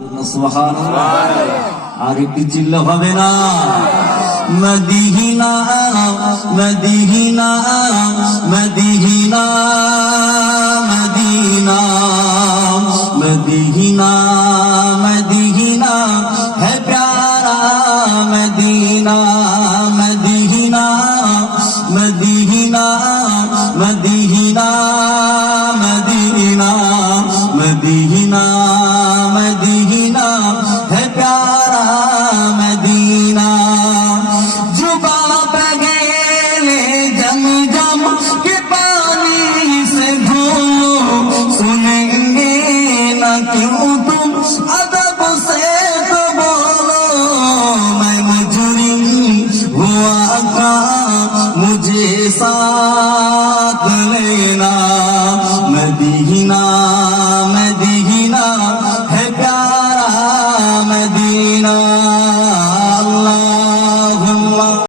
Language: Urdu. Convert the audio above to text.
সুবহানাল্লাহ। আর একটু চিল্লা হবে না? মদিনা মদিনা মদিনা মদিনা মদিনা মদিনা ہے پیارا مدینہ مدینہ مدینہ مدینہ مدینہ مدینہ مدینہ ہے پیارا مدینہ زباں پہ گیلے جم جم کے پانی سے دھو سنیں گے نہ کیوں تم ادب سے تو بولو میں مجرم ہوا کا مجھے ساتھ لینا مدینہ مدینہ ہے پیارا مدینہ